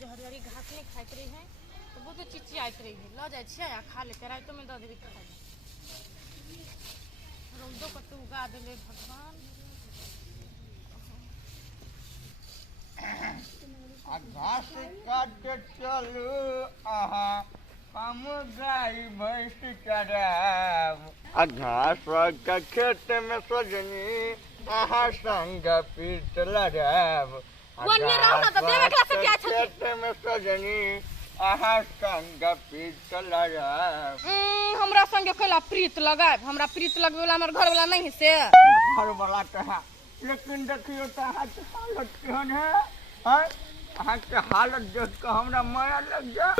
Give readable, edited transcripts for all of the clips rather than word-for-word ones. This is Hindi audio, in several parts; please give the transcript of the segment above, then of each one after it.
जो हरी घास नहीं खाइत रही है तो बहुत चिची आइत रही है ल जाए आ खा लेते रात में दे देवी खाए रौदो कत उगा दिले भगवान घास काटे चलू आहा हम गाय भैंस चराब घास के खेत में सजनी आहा संग पीट लड़ाब खेत में सजनी आहा संग पीट लड़ाब हमरा संगे कला प्रीत लगाए हमरा प्रीत लगवे वाला हमर घर वाला नहीं से घर वाला तो है लेकिन देखियो तो हालत केहन है अहाँ के हालत देख के हमरा माया लग जा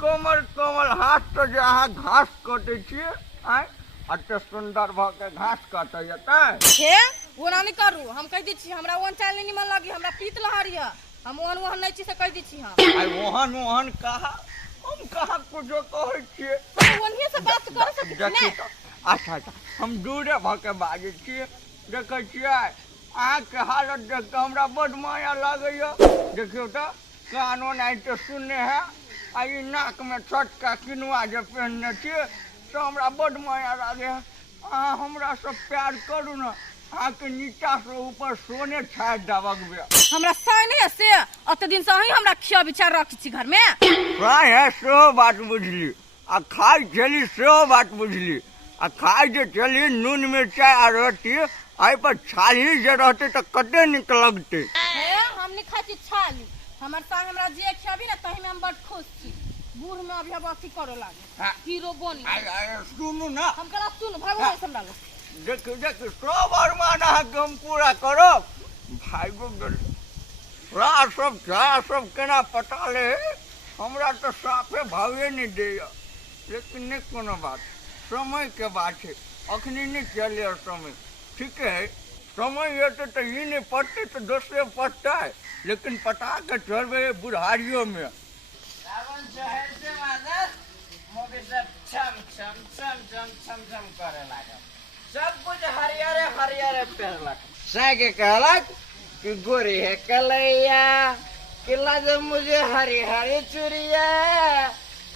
कोमल कोमल हाथ तो जे अहाँ घास काटे छिए अते सुंदर भ के घास काटे जते हे वो ना नहीं करू हम कह दी छी हमरा ओहन चाल नहीं निमन लगी हमरा पीत लहरिया हम ओहन ओहन नहीं छी से कह दी छी हम आई ओहन ओहन कहा हम कहा कुछो कहै छिए ओहन से बात कर सकै छी ना अच्छा अच्छा हम दूरे भ के बाजै छिए देखै छिए अहाँ के हालत देख के हमरा बड़ माया लागैया देखियो तो कानो नहीं तो सुनने है आई नाक में छोटका किनुआ जो पहनने छिए तो हमरा बड़ माया लागे है अहाँ हमरा सब प्यार करू ना अहाँ के नीचा से ऊपर सोने छाड़ दबकबे हमरा सही नहीं है से अत दिन से ही हमरा खिया विचार रख छी घर में सही है सो बात बुझली आ खाई चली सो बात बुझली आ खाई जे चली नून मिर्चाई आ रोटी आई पर छाली जे रहते तो कते निक लगते हम नहीं खाती छाली हमर संग हमरा जे खियाबी ना तही में हम बड़ खुश छी बूढ़ में अभी अब अथी करे लागे हीरो बनी सुनू ना हम कला सुन भगवान से डालो देख देख सब अरमान हम पूरा करो भाई गो सब केना पता ले हमरा तो साफे भावे नहीं दे लेकिन नहीं कोनो बात समय के बात है अखनी नहीं चले समय ठीक है समय ये तो ही नहीं पड़ते तो दूसरे पड़ता है लेकिन पटा के चढ़ बुढ़ारियों में सावन शहर से मादर मोके सब छम छम छम छम छम छम करे लागल सब कुछ हरियरे हरियरे पेरलक सागे कहलक कि गोरी है कलैया कि लगे मुझे हरी हरी चूड़िया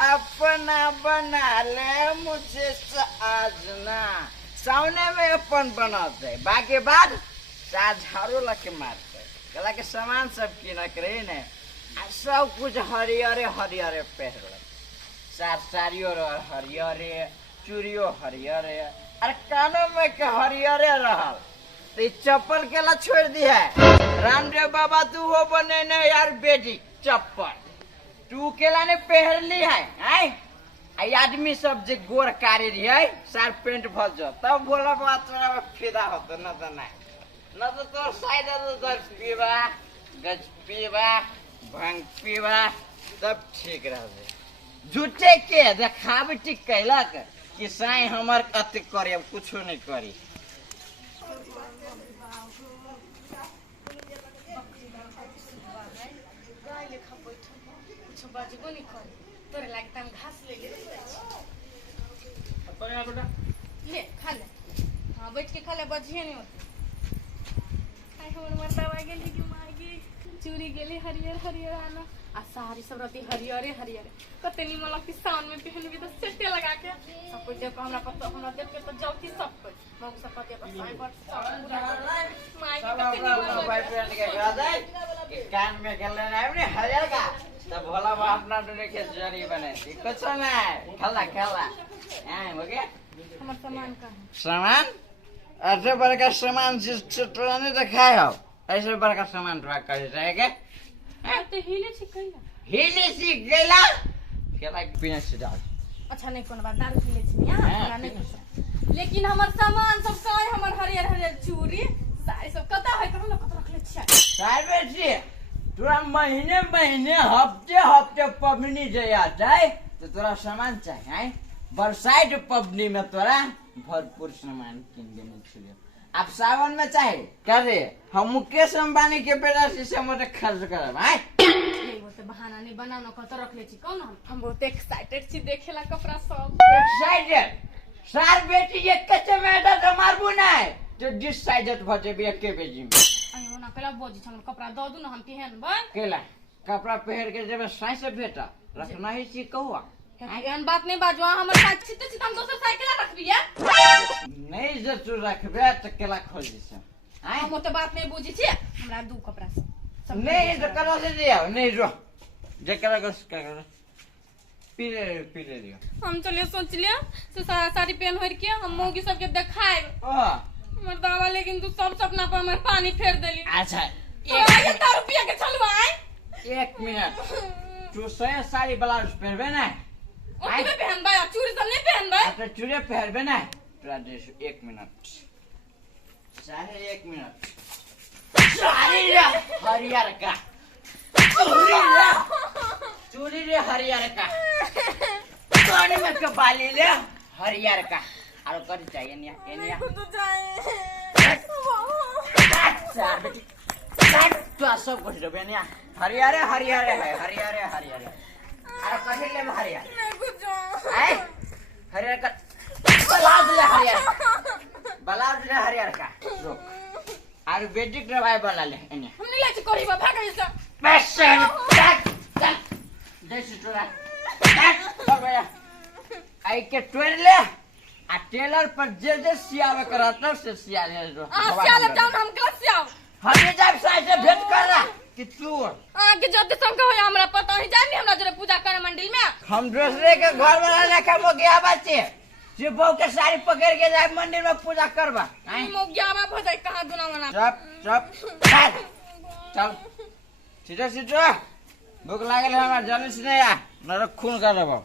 अपना बना ले मुझे साजना सामने में अपन बनाते बाकी बाद झाड़ू लके मारते कहला के सामान सब किना करे ने सब कुछ हरियरे हरियरे पहनल साड़ियों हरियरे चूड़ियों हरियरे अरे कानों में के हरियरे रहल तो चप्पल केला छोड़ दी है रामदेव बाबा तू हो बने ने यार बेटी चप्पल तू केला ने पहन ली है आई आदमी सब जे गोर कारी रही सार पेंट भज तब बोला बात फिदा होता न तो शायद दस पीवा गज पीवा भंग पीवा सब ठीक रह झूठे के देखाब ठीक कैलक कि साई हमर अति करे कुछ नहीं करी तोरे लागे हम घास ले ले खा ले हाँ बैठ के खा ले बजिए नहीं होती हमर मर्दावा गेली कि मागी चूड़ी गेली हरियर हरियर आना आ साड़ी सब रहती हरियरे हरियरे कते निमन लगती सावन में पहनबी तो सेटे लगा के सब कोई देख हमरा पता हमरा देख के तो जाउती सब कोई मौक सब पते पर साई पर सब माई के कते निमन बॉयफ्रेंड के गादे कान में गले ना हमने हरियर का तब भोला बाप ना देखे जरी बने कुछ ना खेला खेला हो गया हमर सामान का सामान ऐसे बड़का सामान जिस तोरा ने दिखाए हो ऐसे बड़का सामान रख कर जाएगा तो हिले सिकैला हिले सीख गेला केला पीने से डाल अच्छा नहीं कोनो बात दारू पी ले छी हां नहीं लेकिन हमर सामान सब काय हमर हरियर हरियर चूड़ी साड़ी सब कता है कहाँ कत रख ले छी साइबे छी तोरा महीने महीने हफ्ते हफ्ते पबनी जे आता है तो तोरा सामान चाहिए बरसाइत पबनी में तोरा भरपूर सामान किन देने छिए अब सावन में चाहे करे हम मुकेश अंबानी के बेटा से मोटे खर्च करब है वो तो बहाना नहीं बनाना कत रख ले छी कौन हम बहुत एक्साइटेड छी देखेला कपड़ा सब एक्साइटेड सार बेटी ये कच्चे में तो मारबू नहीं तो डिसाइडेड भ जेबे एके बेजी में अरे ओना कला बोजी हम कपड़ा द दू ना हम पहनबै केला कपड़ा पहन के जब साई से बेटा रखना ही चाहिए कौआ एहन बात नहीं बाजवा हमर साथ छित छित हम दोसर साइकिल रखबी है नहीं जे तू रखबे तो केला खोल दिस हम तो बात नहीं बुझी छी हमरा दू कपड़ा सब नहीं तो करो से दिया नहीं जो जे करा कर पीले दियो हम चलिए सोच लिया से साड़ी पहन होर के हम मौगी सब के देखाए हां हमर दावा लेकिन तू सब सपना पर हमर पानी फेर देली अच्छा एक रुपया के चलवाए 1 मिनट तू सही साड़ी ब्लाउज पहनबे ना ओके पहनबा चूड़ी सब नहीं पहनबा तो चूड़ी पहनबे ना तोरा दे 1 मिनट साढ़े 1 मिनट साड़ी रे हरियर का चूड़ी रे हरियर का कान में के बाली ले हरियर का और कर चाहिए निया खुद जाए तो सब कुछ दबे निया हरियर है हरियर और कहीं ले हरियर मैं खुद जाऊं आए हरियर का ब्लाउज ले हरियर का रो आयुर्वेदिक दवाई बना ले इन्हें हम नहीं लाची कोरी बा भाग ऐसा पैसे चल देसी टोरा चल भैया आई के टोर ले आ टेलर पर जे सियावे करत से सिया ले जो सियाले टाउन हम क्लास से आओ हमें जब साइड से भेंट करना कि तू आगे जब संग होय हमरा पता नहीं जानी हमरा जरे पूजा करे मंदिर में हम दूसरे के घर वाला लेके मो गया बच्चे जे बहू के साड़ी पकड़ के जाए मंदिर में पूजा करबा मोगिया बा भजाई कहां दुना मना चल सीधा सीधा भूख लागल है हमरा जल्दी से नहीं आ न खून कर देबो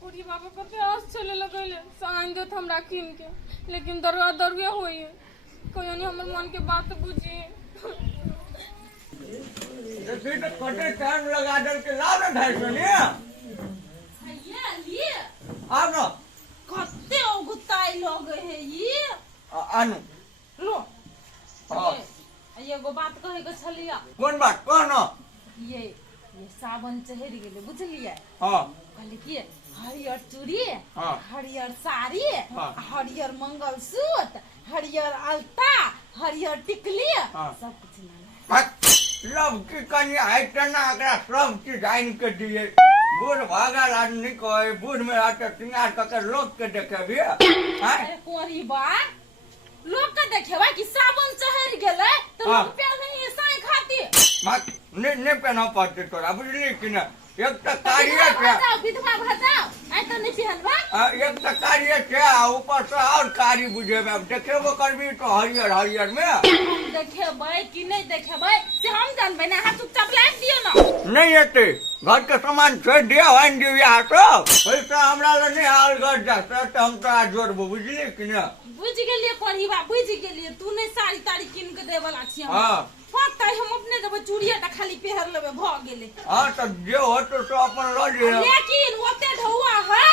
कोरी बाबा कते आस चले लगले साइन दो हमरा किन के लेकिन दरवे होई कोई नहीं हमर मन के बात बुझी देखी तो कटे टाइम लगा दर के लाव ना 250 ने भैया लिए आव ना कते ओगुताई लगे है ये आनु लो हां ये एगो बात कहे के छलिया कौन बात कौन ये सावन चढ़ गेले बुझलिए हां कहले कि हरियर चूड़ी हाँ। हरियर साड़ी हाँ। हरियर मंगलसूत्र हरियर अलता हरियर टिकली हाँ। सब कुछ लाना लव की कन्या है तना अगला सब चीज आइन के दिए बूढ़ भागा आदमी कहे बूढ़ में आके सिंगार करके लोग के देखे भी अरे कोरी बा लोग का देखेबा कि सावन चढ़ गेले तो हाँ। लोग पहने साई खाती मत ने पहना पड़ते तोरा बुझली कि ना एक तो कार्य क्या विधवा भजाओ आई तो नहीं पहनबा एक तो कार्य क्या ऊपर से और कारी बुझे में देखे वो करबी तो हरियर में देखेबै कि नहीं देखेबै से हम जानबै ना हाथ चुपचाप लाग दियो ना नहीं आते घर के सामान छोड़ दिया वाइन दियो यहाँ तो पैसा हमरा ले नहीं हाल घर जा तो हम तो आज जोड़बो बुझली कि ना बुझ गेलिए परिवा बुझ गेलिए तू नहीं साड़ी ताड़ी किन के देवला छी हम हां फक ताई हम अपने देबो चूड़ियाटा खाली पहर लेबे भ गेले हां तो जे हो तो अपन ल लियो लेकिन ओते ढौआ है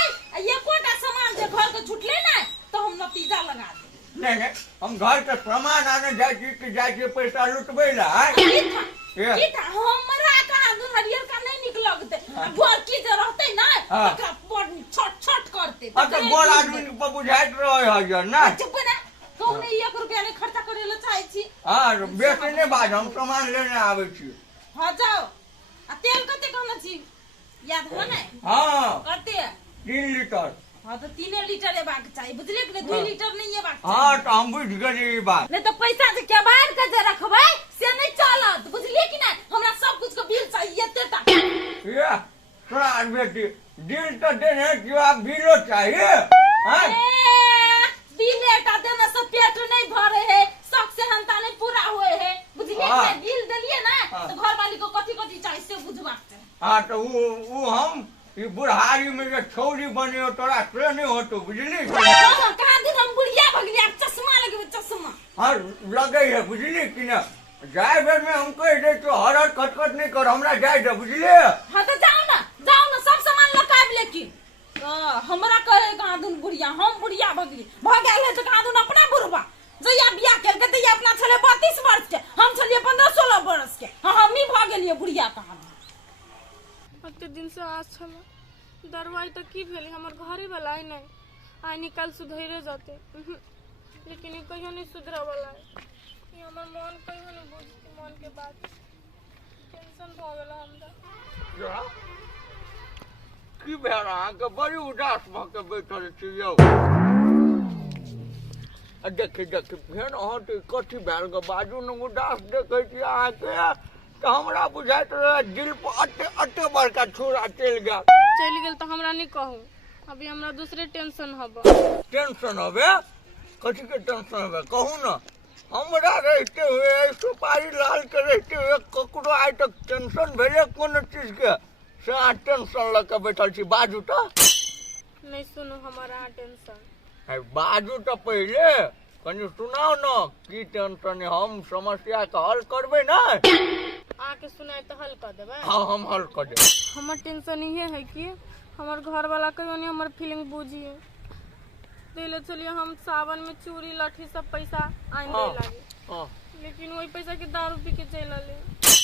एकोटा सामान जे घर के छुटले ना तो हम नतीजा लगा दे नहीं हम घर के सामान आने जाए पैसा लुटबे ला की था हमरा कहां दू हरियर का नहीं निक लगते घर की जे रहते ना ओकरा बड़ छोट करते तो बड़ आदमी पर बुझाइत रहे है ना चुप ना तो ने 1 रुपया नहीं खर्चा करे ले चाहे छी हां बेटे ने बाज हम सामान लेने आवे छी हां जाओ आ तेल कते कहना छी याद हो ना हां कते 3 लीटर हां तो 3 लीटर लेबाक चाहिए बुझले कि 2 लीटर नहीं लेबाक हां तो हम बुझ गए ई बात नहीं तो पैसा से क्या बाहर का जे रखबै से नहीं चलत बुझलिए कि ना हमरा सब कुछ का बिल चाहिए तेता ये थोड़ा बेटी दिल तो देने कि आप बिलो चाहिए हां बिलेटा देना से पेट नहीं भरे है शौक से हंता नहीं पूरा होए है बुझलिए कि ना बिल दलिए ना तो घर वाली को कथी चाहिए से बुझबाक चाहिए हां तो वो हम ये बुढ़ारी में जो छौरी बने हो तोरा से नहीं हो तो बुझली कहां दिन हम बुढ़िया भगलिया चश्मा लगे चश्मा हां लगे है बुझली कि ना जाए बेर में हम कह दे तो हर खटखट नहीं कर हमरा जाए दे बुझले हां तो जाओ ना सब सामान लकाब लेकिन हमरा कहे कहां दुन बुढ़िया हम बुढ़िया भगली भ गेल है तो कहां दुन अपना बुढ़वा जया बियाह केल के तया अपना छले 32 वर्ष के हम छलिए 15-16 वर्ष के हम ही भ गेलिए बुढ़िया कहां अते दिन से आज छले दरवाई तो की भेली हमर घरे वाला है नहीं आई निकाल सुधरे जाते लेकिन ये कहियो नहीं सुधरा वाला है ये हमर मन कहियो नहीं बुझती मन के बात टेंशन हमरा। की भेल अहाँके बड़ी उदास भऽ के बैठल छी यौ? देखी फेर अहाँ तऽ कथी भेल ग बाजू ने, उदास देखै छी अहाँके तऽ हमरा बुझाइत रहे दिल पर अते बड़का छुरा चलि गेल तऽ हमरा नहीं कहू, अभी हमरा दूसरे टेंशन हबे। टेंशन हबे? कथी के टेंशन हबे कहू ना। हमरा रहते हुए सुपारी लाल के रहते हुए ककरो आइ तक टेंशन भेले कोनो चीज के से अहाँ टेंशन लऽ के बैठल छी? बाजू तो नहीं सुनू हमारा टेंशन। बाजू तो पहले कनी सुनाओ ना की टेंशन है, हम समस्या का हल करबे ना। आके सुनाए तो हल कर देबे। हाँ हम हल कर देब। हमर टेंशन ये है कि हमार घर वाला कहियो नहीं हमार फीलिंग बुझिए। दिले चलिए हम सावन में चूड़ी लाठी सब पैसा आन दे लागे, लेकिन वही पैसा के दारू पी के चल ले।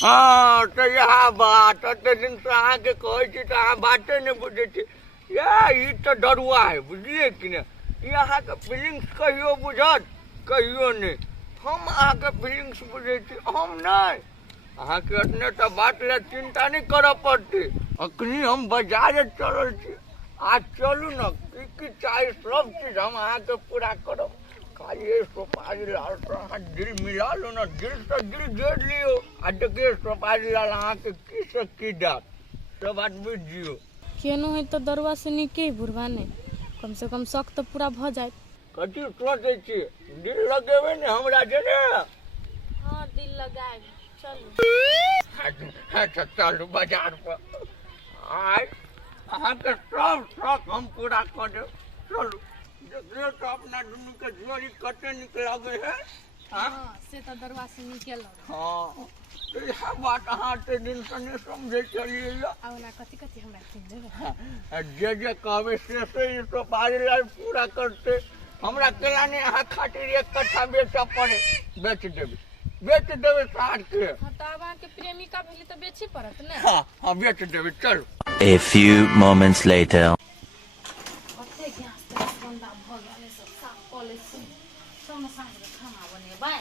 हाँ तो यह बात अते दिन से आके कहै छी तो अहाँ बाते नहीं बुझे छी। या ई तो डरुआ है बुझलिए कि ने, यहाँ के फीलिंग्स कहियो बुझत कहियो नहीं। हम अहाँ के फीलिंग्स बुझे छी, हम नहीं। अहाँ के अपने तो बात ले चिंता नहीं कर पड़ती। अखनी हम बाजार चलल छी, आज चलू ना की चाहे सब चीज हम अहाँ के पूरा करब। खाली सुपारी लाल से अहाँ दिल मिला लो ना, दिल से दिल जोड़ लियो। आ देखिए सुपारी लाल अहाँ के की से की डाक सब बात बुझ जियो। केनो है तो दरवा से निके बुढ़वा ने, कम से कम शौक तो पूरा भ जाए। कथी सोचे छी, दिल लगेबे ने हमरा जने। हाँ दिल लगाए चलू। अच्छा चलू बाजार पर, आज अहाँ के सब शौक हम पूरा कर देब। चलू देखिए तो अपना दुनू के जोड़ी कते निक लगे है। हाँ से तो दरवा से निकल। हाँ तो यह बात अहाँ ते दिन से नहीं समझे चलिए। आवला कथी कथी हमरा किन देबे। जे कहबे से ही सुपारी लाल पूरा करते। हमरा केला नहीं अहाँ खातिर एक कट्ठा बेचा पड़े, बेच देवे साठ के। हाँ तो अब के प्रेमिका भेली तो बेची पड़त ने। हाँ बेच देवे चलो। A few moments later. ओते गैस तो बंदा भ गेले सब साफ कॉलेज से सोना सांझ के खाना बनेबे।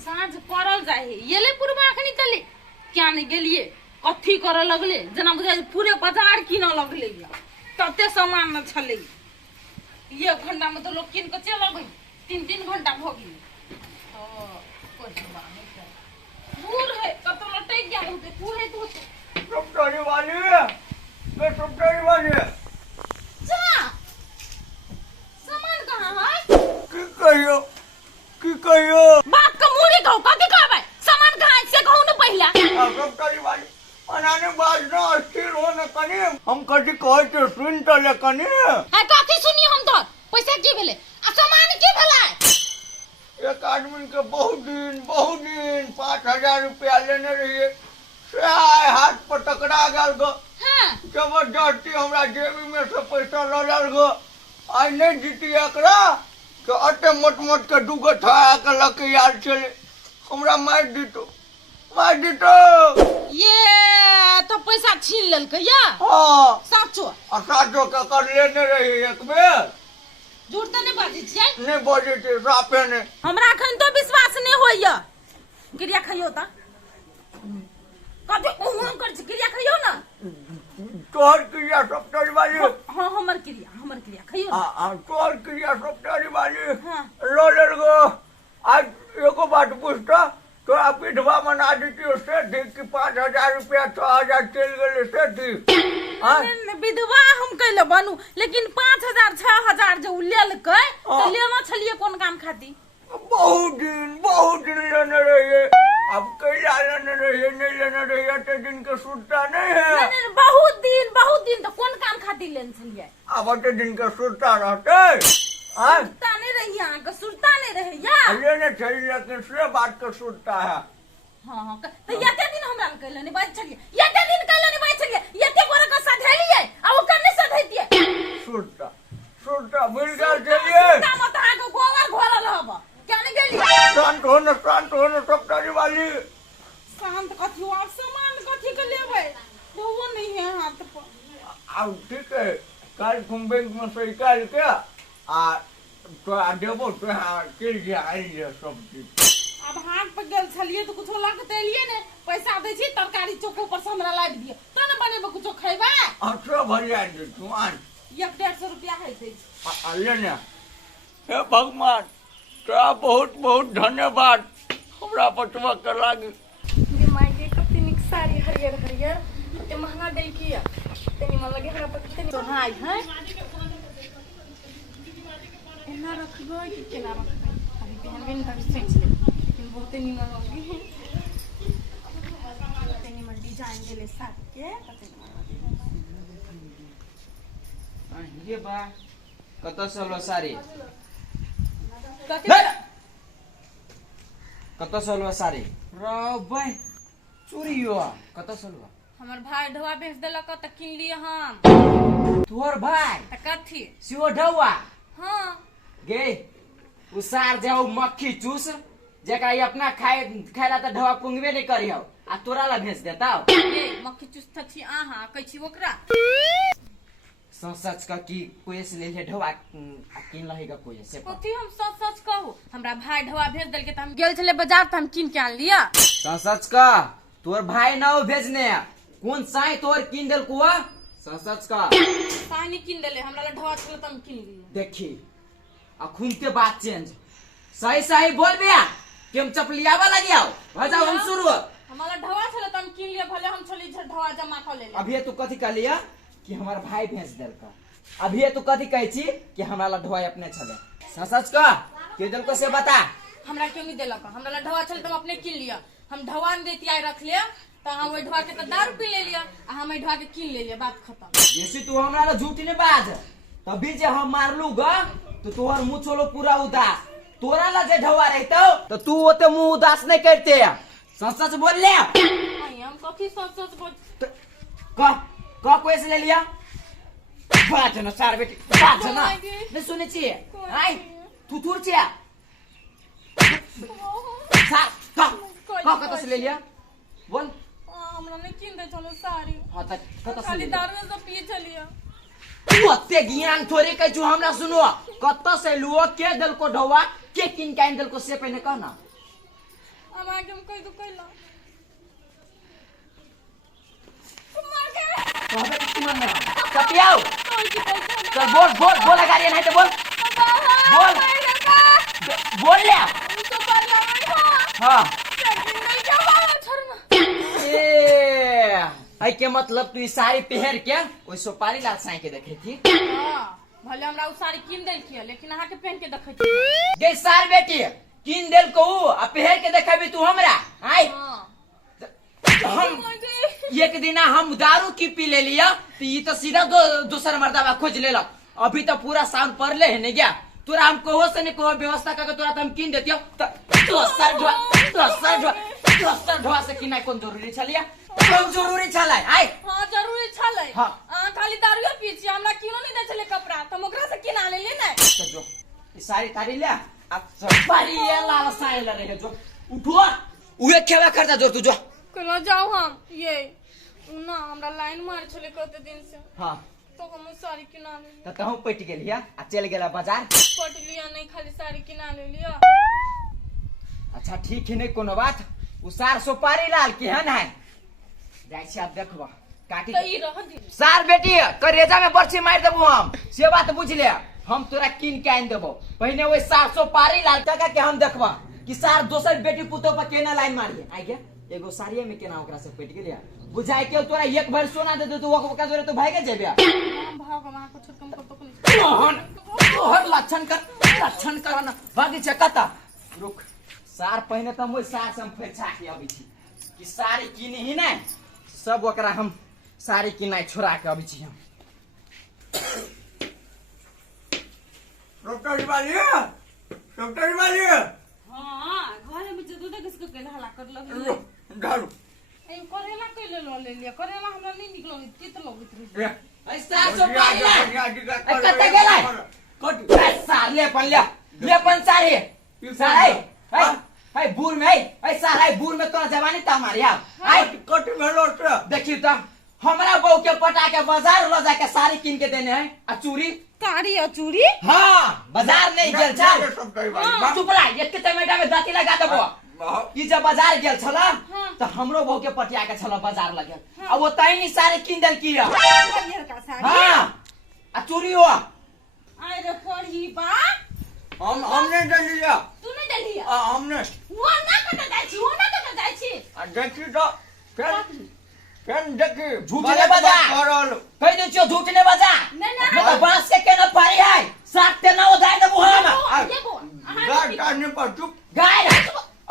साँझ पड़ल जाए येले पूर्वा अखनी चली क्या नहीं गेलिए कथी करे लगले जना बुझाय पूरे बाजार किन लगले तते सामान न छले। एक घंटा में तो लोग किन के चल गई, 3-3 घंटा भ गेल। दूर है कतो लटक गया होते तू है तो सुपारी वाली मैं सुपारी वाली जा सामान कहां है की कहियो बाप का मुड़ी कहू कथी कहबे सामान कहां है से कहू न पहिला। सुपारी वाली अनाने बाज न स्थिर हो न कनी हम कथी कहै छी सुन तो ले कनी। है कथी सुनिए हम तो पैसा की भेले आ सामान की भेलै। एक आदमी के बहुत दिन 5,000 रुपया लेने रहिए से हाथ पर टकरा गल गो। हां जबरदस्ती हमरा जेबी में से पैसा ल लेल गो। आई नहीं जीती एकरा तो अटे मोट के दूगो था के लके यार चले हमरा मार दीतो ये तो पैसा छीन लेलकै या। हाँ साचो साचो के कर लेने रही एक बेर। झूठ तो नहीं बाजै छियै। नहीं बजे थे साफे ने। हमरा अखन तो विश्वास नहीं होइया। क्रिया खइयो त कथी ओहन कर छी क्रिया खइयो ना। तोहर क्रिया सप्तारी वाली। हां हमर क्रिया खइयो ना। तोहर क्रिया सप्तारी वाली हां लो लेल गो। आज एको बात पूछता तोरा विधवा बना देती से ठीक कि 5,000 रुपया 6,000 चल गए से ठीक। विधवा हम कैले बनू लेकिन 5,000 6,000 जो लेलकै तो लेना छलिए कोन काम खाती। बहुत दिन लेने रहिए। अब कैला लेने रहिए नहीं लेने रहिए तो दिन के सुरता नहीं है। नहीं बहुत दिन तो कोन काम खाती लेन छलिए। अब अटे दिन के सुरता रहते सुरता नहीं रही यहाँ का सुरता नहीं रही या। लेने चाहिए लेकिन से बात का सुरता है। हाँ तो यते दिन हमरा कैले नहीं बात छलिए यते दिन कैले नहीं बात छलिए यते गोरे का सधेलिए आ ओ कने सधैतिए। सुरता मिल गल चलिए। सुरता मत आ के गोबर घोरल हब क्या नहीं गेली। शांत हो न सप्तारी वाली। शांत कथी और सामान कथी के लेबै वो नहीं है हाथ पर। अब ठीक है कल तुम बैंक में से निकाल के आ तो देवो तो चल जाए सब चीज। अब हाट पर गेल छलिए तो कुछो लग के एलिए ने पैसा दे छी तरकारी चोखो पर से हमरा लाइब दिए त न बनेबो कुछो खैबा अच्छा भरिया दे तू आन 150 रुपया है दे ले ना हे भगवान तोरा बहुत बहुत धन्यवाद हमरा पटवा कर लागी ये मागे कते निक साड़ी हरियर हरियर कते महंगा दे किया तनी मन लगे हमरा पर तनी तो हाय है एना रखबो कि केना रखबो अभी पहन बिन तक सोच ले लेकिन बहुते निमन लगे तनी मन डिजाइन देले साड़ी के कते ये बा कत सलो सारी कते कत सलो सारी रो भाई चोरी हुआ कत सलो हमर भाई ढवा बेच देलक त किन लिए हम तोर भाई त कथी सिओ ढवा हां गे उसार जाओ मक्खी चूस जेका ये अपना खायला त ढवा पुंगबे नहीं करियो आ तोरा ला भेज देता ए मक्खी चुस्त छी आहा कहै छी ओकरा सच का की कोई से ले ले ढवा आ किन रहेगा कोई से कथी हम सच सच कहू हमरा भाई ढवा भेज देलके त हम गेल छले बाजार त हम किन के आन लिया सच का तोर भाई ना भेजने कौन साई तोर किन देल कुआ सच का सानी किन देले हमरा ला ढवा छले त हम किन लिया देखी अखुन के बात चेंज सही सही बोल बिया कि हम चपलियावा लगी आओ भजाओ हम शुरू हमरा ढवा छले त हम किन लिया भले हम छली ढवा जमा कर ले अभी तू कथी कह लिया कि हमार भाई भेज देल का अभी तू कथी कहै छी कि हमरा ला ढवा अपने छले सच का के देल को से बता हमरा क्यों नहीं देलक हमरा ला ढवा छले त हम अपने किन लिया हम ढवा न देती आइ रख ले त हम ओइ ढवा के त दारू पी ले लिया आ हम ओइ ढवा के किन ले लिया बात खत्म जैसे तू हमरा ला झूठी ने बाज तभी जे हम मारलू ग तो तोहर मुंह छोलो पूरा उदास तोरा ला जे ढवा रहतो तो तू ओते मुंह उदास नहीं करते सच सच बोल ले आई हम कथी सच सच बोल का कोई से ले लिया बात ना सार बेटी बात ना नहीं सुने छी आई तू दूर छिया सार का कत से ले लिया बोल हमरा ने किन दे चलो सारी हां त कत से खाली ले लिया दारू से पिए चलिया तू अत्ते ज्ञान थोड़ी कह छु हमरा सुनो कत से लुओ के दिल को ढवा के किन काइन दिल को से पहले कहना अब आगे हम कह दो कहला कहबे कि तुम ना चपियाओ चल बोल गाड़ी नहीं तो बोल बोल बोल ले हां ए आई के मतलब तू साड़ी पहन के ओइ सोपारी लाल साई के देखे थी भले हमरा उ साड़ी किन देल किया लेकिन अहा के पहन के देखै छी गे सार बेटी किन देल को आ पहन के देखाबी तू हमरा आई हम एक दिन हम दारू की पी ले लिया तो ये तो सीधा दूसरा मर्दावा खोज लेलक अभी तो पूरा साउंड पर ले है नहीं गया तोरा हम कहो से नहीं कहो व्यवस्था करके तोरा हम किन देतियो दोसर ढवा से किना कौन जरूरी छलिया कौन जरूरी छलै आई हां जरूरी छलै हां खाली दारू पी छी हमरा किनो नहीं दे छले कपड़ा त ओकरा से किना ले ले नै तो जो ई सारी तारी ले अच्छा बारी ये लाल साइल रहे जो उठो उहे खेवा खर्चा जोर तू जो कलो जाओ हम ये ना हमरा लाइन मार छले कते दिन से हां तो हम साड़ी किना ले त कहूं पट गेलिया आ चल गेला बाजार पट लिया नहीं खाली साड़ी किना ले लिया अच्छा ठीक है नहीं कोनो बात उसार सुपारी लाल केहन है जाय छी अब देखबो काटी तो ई रह दी सार बेटी करेजा में बरछी मार देबो हम से बात बुझ ले हम तोरा किन के आइन देबो पहिने ओइ सार सुपारी लाल काका के हम देखबो कि सार दोसर बेटी पुतो पर केना लाइन मारिए आ गया एगो साड़िए में केना ओकरा से पट गेलिया बुझाई के तोरा एक भर सोना दे दे तो ओकरा जोरे तो भागे जेबे भाग वहां को छोट कम कर तो नहीं मोहन तोहर लक्षण कर ना भागी चकता रुक सार पहिने त मोइ सार से हम फेछा के आबै छी कि साड़ी किनी ही नै सब ओकरा हम साड़ी किनाइ छोड़ा के आबै छी हम डॉक्टर वाली हां घर में जदो तक इसको केला हला कर लगे डालू ए करेला कइले ले लिया करेला हमरा नहीं निकलो चित लगत रही ऐ सार सो पारिला ऐ कते गेलै कट ऐ सार ले पन साड़ी साड़ी ऐ बूर में ऐ सार ऐ बूर में तोरा जवानी त मारिया ऐ कट भेलो से देखियो त हमरा बहू के पटा के बाजार ल जाके साड़ी किन के देने है आ चूड़ी कारी और चूड़ी हां बाजार नहीं गेल छ सब कई बार चुप ला एक के टमाटर में दाती लगा देबो कि जब बाजार गेल छला हाँ। तो हमरो बहू के पटिया के छला बाजार लगे हाँ। अब वो तैनी सारे किन देल किया हरियर का साड़ी हां आ चोरी हुआ आय रे पढ़ी बा हमने दे लिया तू नहीं देलिया हमने वो ना कत जाय छी वो ना कत जाय छी देखी तो फिर देखी झूठ ने बजा करल कह दे छियो झूठ ने बजा नहीं नहीं मैं तो बांस के केना पारी है साथ ते ना उधार दे मुहा में ये बो गाय काटने पर चुप गाय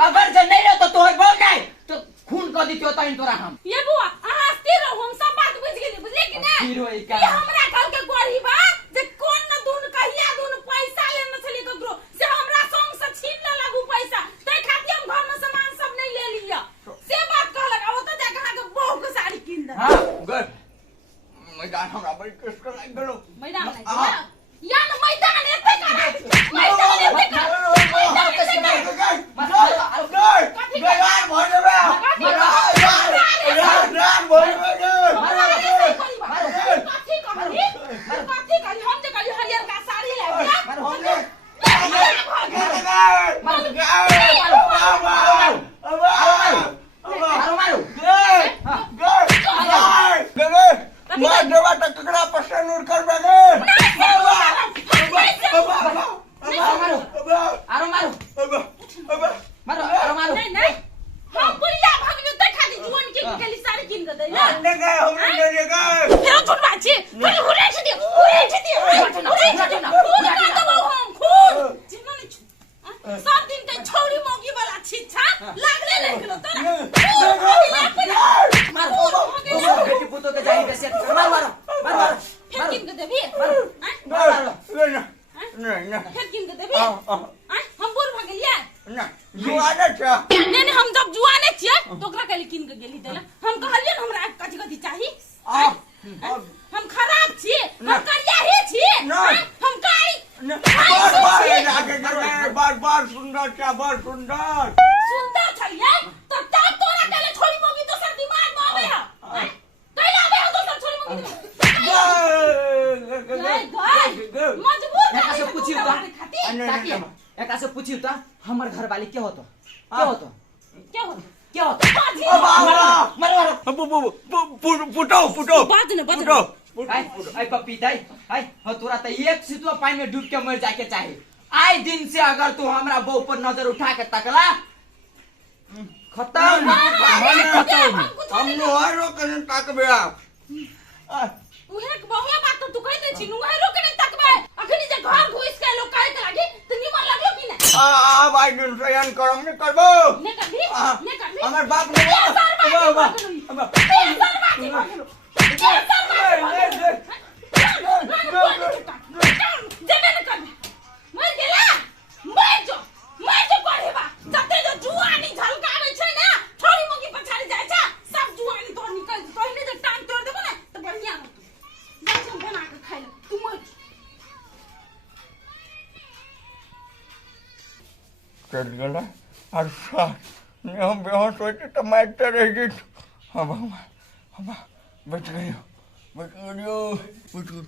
अगर जे नहीं रह तो तोहर बहू नहीं तो खून कर दियो तैन तोरा हम ये बुआ अहाँ स्थिर रहो हम सब बात बुझ गेली बुझले कि नहीं स्थिर होई का? ये हमरा घर के गोरी बा जे कोन न दून कहिया दून पैसा लेने छली ककरो से हमरा संग से छीन न लागू पैसा तै खातिर हम घर में सामान सब नहीं ले लिया से बात कहलक अब तो जा कहां के बहू के साड़ी किन दे हां गए मैदान हमरा बड़ी कष्ट लाग गेलो मैदान नहीं या न मैदान एते करा मैदान एते करा सब दिन के छौरी मौगी वाला छिछा लागले लेखलो तोरा बेटी पुतो के जाई बेसे मार मारो मार मारो फिर किन के देबी नहीं फिर किन के देबी हम बोल भागलिया जुआने छा नहीं हम जब जुआने छिए तो ओकरा के किन के गेली देला हम कहलिए न हमरा कथि कथि चाही हम खराब छी हम करिया ही छी हम काई बार सुंदर छा बार सुंदर सुंदर छलिए तो तब तोरा केले छोरी मोगी दोसर दिमाग में आवे है कैला आवे हो दोसर छोरी मोगी मजबूर एका से पूछियो त एका से पूछियो त हमर घर वाली के होतो क्या होता क्या होतो मारो पुटो बात ने बता आई पप्पी दाई आई हो तोरा त एक सितुआ पानी में डूब के मर जाके चाहे आई दिन से अगर तू हमरा बहू पर नजर उठा के तकला खत्म खत्म हम लोहारो के ताकबे उहे के बहुया बात तू कह दे छी नुहेरो के नहीं तकबे अखनी जे घर घुस के लोग करे के लागी त निमन लागलो कि ना अब आई दिन सयन करम नहीं करबो ने करबी हमर बाप ने चल गला और हम बेहोश होते तो मारते रह गए हम बच गई बच गई